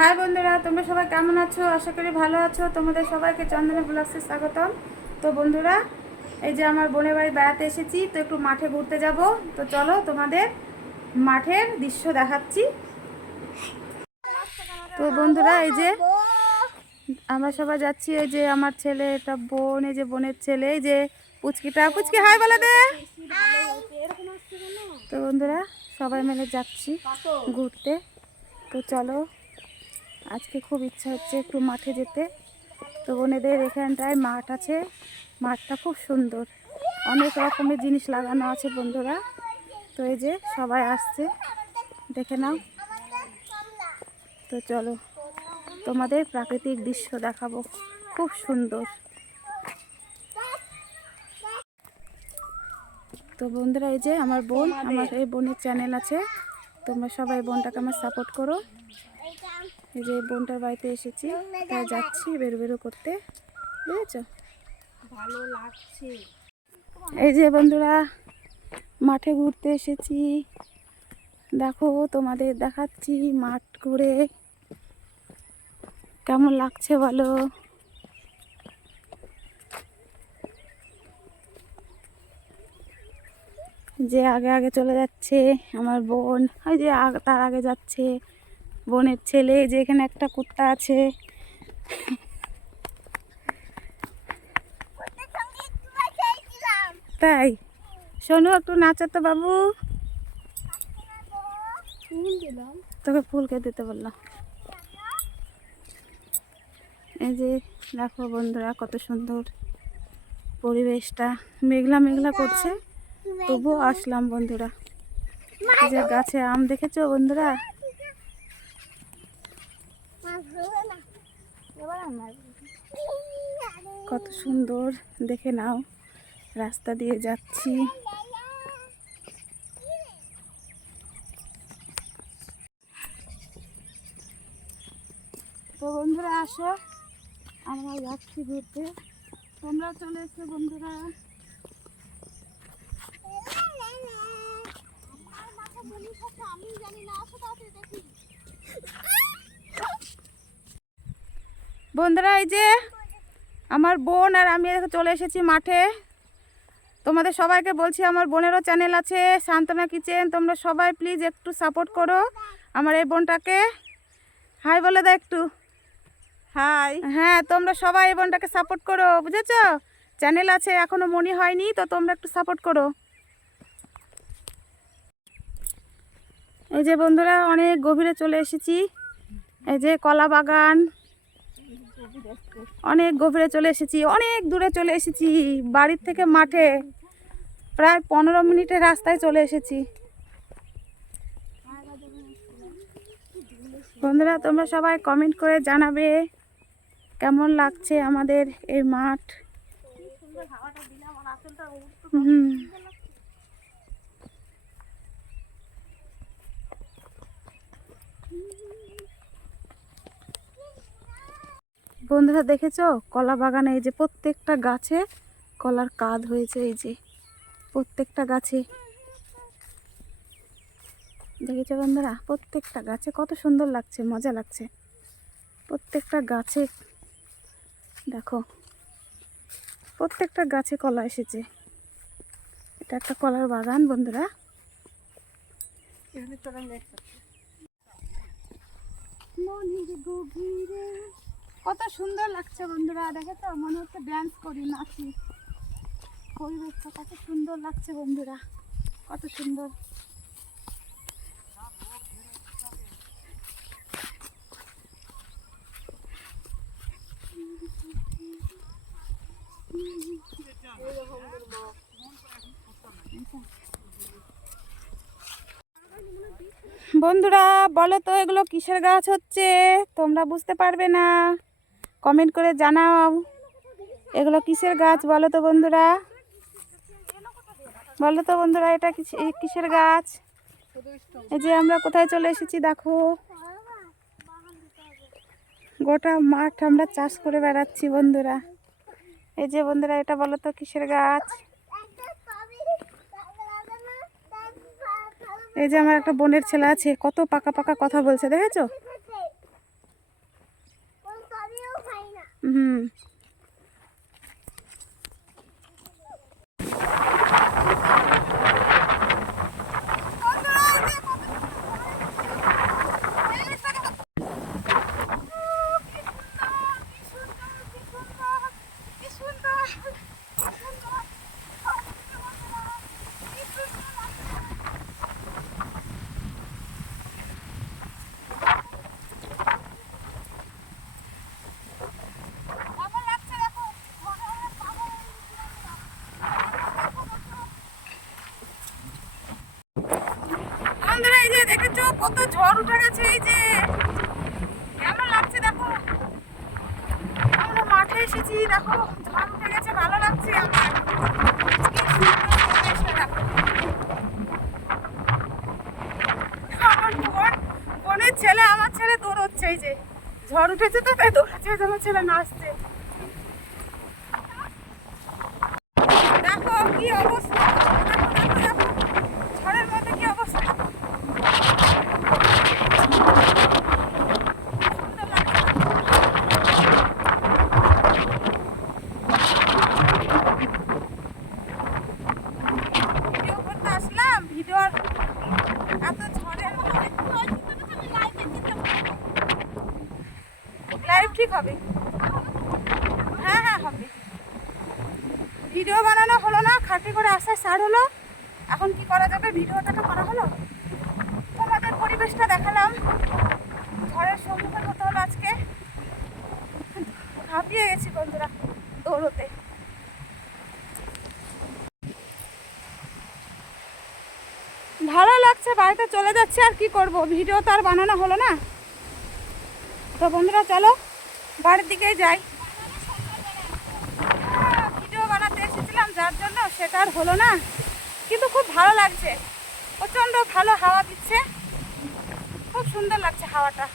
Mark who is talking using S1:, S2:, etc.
S1: High বন্ধুরা, তোমরা সবাই কেমন আছো? আশা করি ভালো আছো। তোমাদের সবাইকে চন্দনা ব্লগসে স্বাগতম। তো বন্ধুরা, এই যে আমার বোনের বাড়ি বেড়াতে এসেছি, তো একটু মাঠে ঘুরতে যাব। তো চলো তোমাদের মাঠের দৃশ্য দেখাচ্ছি। তো বন্ধুরা, এই যে আমরা সবাই যাচ্ছি, এই যে আমার ছেলে এটা বোন, এই যে বোনের ছেলে, এই যে পুচকিটা। পুচকি, হাই বলে দে। তো বন্ধুরা, সবাই মিলে যাচ্ছি ঘুরতে। তো চলো আজকে খুব ইচ্ছা হচ্ছে একটু মাঠে যেতে। তো বোনেদের এখানটায় মাঠ আছে। মাঠটা খুব সুন্দর। অনেক রকমের জিনিস লাগানো আছে বন্ধুরা। তো এই যে সবাই আসছে। দেখে নাও। তো চলো, তোমাদের প্রাকৃতিক দৃশ্য দেখাবো। খুব সুন্দর। তো বন্ধুরা, এই যে আমার বোন, আমার এই বোনের চ্যানেল আছে। তোমরা সবাই বোনটাকে আমার সাপোর্ট করো। যে বোনটার বাড়িতে এসেছি তাই যাচ্ছি বেরো বেরো করতে বুঝেছ?
S2: ভালো লাগছে।
S1: এই যে বন্ধুরা মাঠে ঘুরতে এসেছি। দেখো তোমাদের দেখাচ্ছি মাঠ ঘুরে। কেমন লাগছে বলো? যে আগে আগে চলে যাচ্ছে আমার বোন ওই যে তার আগে যাচ্ছে। বোনের ছেলে যে এখানে একটা কুত্তা আছে। তাই? শোনো, একটু নাচাতো বাবু। তোকে ফুলকে দিতে বললাম। এই যে, দেখো বন্ধুরা কত সুন্দর পরিবেশটা। মেঘলা মেঘলা করছে। তবুও আসলাম বন্ধুরা। যে গাছে আম দেখেছ বন্ধুরা? কত সুন্দর। দেখে নাও, রাস্তা দিয়ে যাচ্ছি। তো বন্ধুরা, আসো। আমরা যাচ্ছি ঘুরতে। তোমরা চলে এসো বন্ধুরা। বন্ধুরা এই যে আমার বোন আর আমি চলে এসেছি মাঠে। তোমাদের সবাইকে বলছি আমার বোনেরও চ্যানেল আছে সান্তনা কিচেন তোমরা সবাই প্লিজ একটু সাপোর্ট করো আমার এই বোনটাকে। হাই বলে দাও একটু।
S2: হাই
S1: হ্যাঁ তোমরা সবাই এই বোনটাকে সাপোর্ট করো বুঝেছ? চ্যানেল আছে এখনও মনি হয়নি তো তোমরা একটু সাপোর্ট করো। এই যে বন্ধুরা অনেক গভীরে চলে এসেছি। এই যে কলা বাগান অনেক গভীরে চলে এসেছি, অনেক দূরে চলে এসেছি। বাড়ির থেকে মাঠে প্রায় পনেরো মিনিটের রাস্তায় চলে এসেছি। বন্ধুরা, তোমরা সবাই কমেন্ট করে জানাবে কেমন লাগছে আমাদের এই মাঠ। হুম। বন্ধুরা দেখেছ? কলা বাগানে এই যে প্রত্যেকটা গাছে কলার কাঁধ হয়েছে এই যে প্রত্যেকটা গাছে। দেখেছ বন্ধুরা? প্রত্যেকটা গাছে কত সুন্দর লাগছে মজা লাগছে। প্রত্যেকটা গাছে দেখো প্রত্যেকটা গাছে কলা এসেছে। এটা একটা কলার বাগান বন্ধুরা। গভীরে কত সুন্দর লাগছে বন্ধুরা, দেখে তো মনে হচ্ছে ড্যান্স করি নাচি পরিবেশটা কত সুন্দর লাগছে বন্ধুরা, কত সুন্দর। বন্ধুরা, বলো তো এগুলো কিসের গাছ হচ্ছে? তোমরা বুঝতে পারবে না। কমেন্ট করে জানাও। এগুলো কিসের গাছ বলো তো বন্ধুরা? বলো তো বন্ধুরা, এটা কিসের গাছ? এই যে আমরা কোথায় চলে এসেছি দেখো। গোটা মাঠ আমরা চাষ করে বেড়াচ্ছি বন্ধুরা। এই যে বন্ধুরা, এটা বলো তো কিসের গাছ? এই যে আমার একটা বোনের ছেলে আছে, কত পাকা পাকা কথা বলছে, দেখেছ? Mm-hmm. কত ঝড় উঠে গেছে এই যে। কেমন লাগছে দেখো? আমরা মাঠে এসেছি, দেখো, ঝড় উঠে গেছে, ভালো লাগছে আমার। ছেলে আমার ছেলে দৌড়চ্ছে এই যে। ঝড় উঠেছে তো, তাই দৌড়াচ্ছে আমার ছেলে নাচছে দেখো কি অবস্থা দেখো দেখো দেখো ঝড়ের মধ্যে কি অবস্থা সুন্দর লাগছে। ভিডিও করতে আসলাম ভিডিও এত ঝড়ের লাইভ ঠিক হবে হ্যাঁ হ্যাঁ হবে ভিডিও বানানো হলো না, খাটি করে আসার সার হলো। এখন কি করা যাবে? ভিডিওটা তো করা হলো? তোমাদের পরিবেশটা দেখালাম। ঝড়ের সম্মুখীন হতে হলো আজকে। হাঁপিয়ে গেছি বন্ধুরা দৌড়তে। ভালো লাগছে, বাড়িতে চলে যাচ্ছে, আর কি করব? ভিডিও তো আর বানানো হলো না। তো বন্ধুরা, চলো। বাড়ির দিকেই যাই। ভিডিও বানাতে এসেছিলাম, যার জন্য সেটা আর হলো না। কিন্তু খুব ভালো লাগছে। প্রচণ্ড ভালো হাওয়া দিচ্ছে। খুব সুন্দর লাগছে হাওয়াটা।